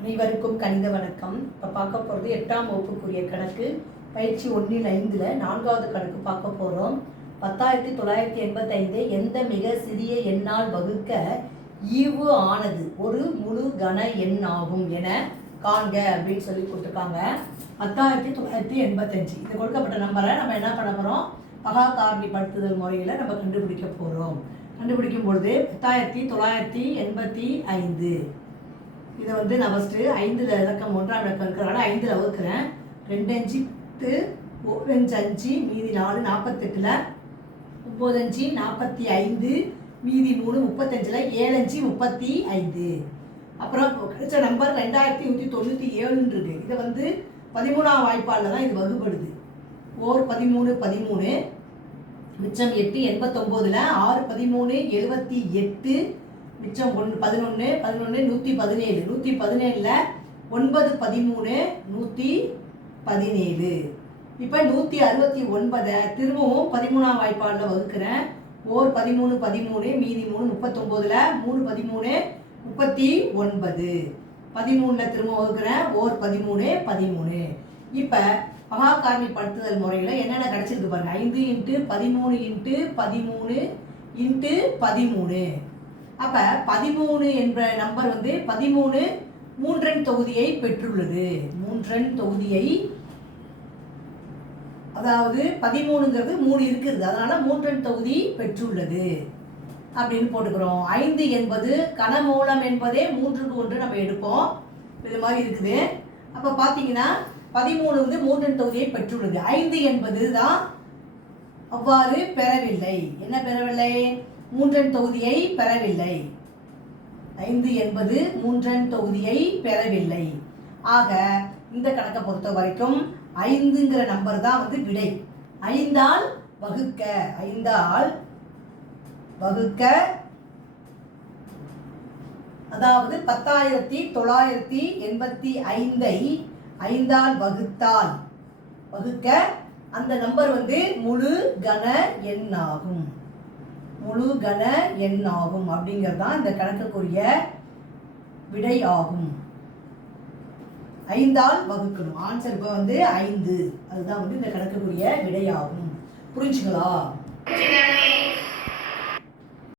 அனைவருக்கும் கணித வணக்கம். இப்போ பார்க்க போகிறது 8ஆம் வகுப்புக்குரிய கணக்கு பயிற்சி 1/5 4வது கணக்கு பார்க்க போகிறோம். 10,985 எந்த மிக சிறிய எண்ணால் வகுக்க ஈவு ஆனது ஒரு முழு கன எண் ஆகும் என காண்க அப்படின்னு சொல்லி கொடுத்துருக்காங்க. 10,985 இது கொடுக்கப்பட்ட நம்பரை நம்ம என்ன பண்ண போகிறோம், பகா காரணிப்படுத்துதல் முறையில் நம்ம கண்டுபிடிக்க போகிறோம். கண்டுபிடிக்கும் பொழுது 10,985 இதை வந்து நான் ஃபஸ்ட்டு 5 இலக்கம் 1ஆம் இலக்கம் இருக்கிறனால 5 வகுக்கிறேன். 2 5 1 5 5 மீதி 4 48, 9 5 45 மீதி 3 35, 7 5 35. அப்புறம் கிடைச்ச நம்பர் 2197 இருக்கு. இதை வந்து 13ஆம் வாய்ப்பாடில் தான் இது வகுப்படுது. 13 13 மிச்சம் 8 89, 6 13 78 மிச்சம் 11 11 117 117ல் 9 13 117. இப்போ 169 திரும்பவும் 13ஆம் வாய்ப்பாடில் வகுக்கிறேன். 13 13 மீதி 3 39ல் 3 13 39 13ல் திரும்ப வகுக்கிறேன். 13 13. இப்போ பகா காரணிப்படுத்துதல் முறையில் என்னென்ன கிடைச்சிருக்கு பாருங்க. 5 × 13 × 13 × 13. அப்போ 13 என்ற நம்பர் வந்து 13 மூன்றன் தொகுதியை பெற்றுள்ளது. மூன்றன் தொகுதியை, அதாவது 13ங்கிறது 3 இருக்கிறது, அதனால மூன்றன் தொகுதி பெற்றுள்ளது அப்படின்னு போட்டுக்கிறோம். 5 என்பது கனமூலம் என்பதே 3க்கு 1 நம்ம எடுப்போம். இது மாதிரி இருக்குது. அப்போ பார்த்தீங்கன்னா 13 வந்து மூன்றன் தொகுதியை பெற்றுள்ளது. 5 என்பது தான் அவ்வாறு பெறவில்லை. என்ன பெறவில்லை? மூன்றன் தொகுதியை பெறவில்லை. 5 என்பது மூன்றன் தொகுதியை பெறவில்லை. ஆக இந்த கணக்கை பொறுத்த வரைக்கும் 5ங்கிற நம்பர் தான் வந்து விடை. 5ஆல் வகுக்க, 5ஆல் வகுக்க, அதாவது 10,985ஐ 5ஆல் வகுத்தால் வகுக்க அந்த நம்பர் வந்து முழு கன எண் ஆகும். முழு கன எண் ஆகும் அப்படிங்கிறது தான் இந்த கணக்குக்குரிய விடை ஆகும். 5ஆல் வகுக்கணும். ஆன்சர் இப்போ வந்து 5. அதுதான் வந்து இந்த கணக்குக்குரிய விடை ஆகும். புரிஞ்சுங்களா?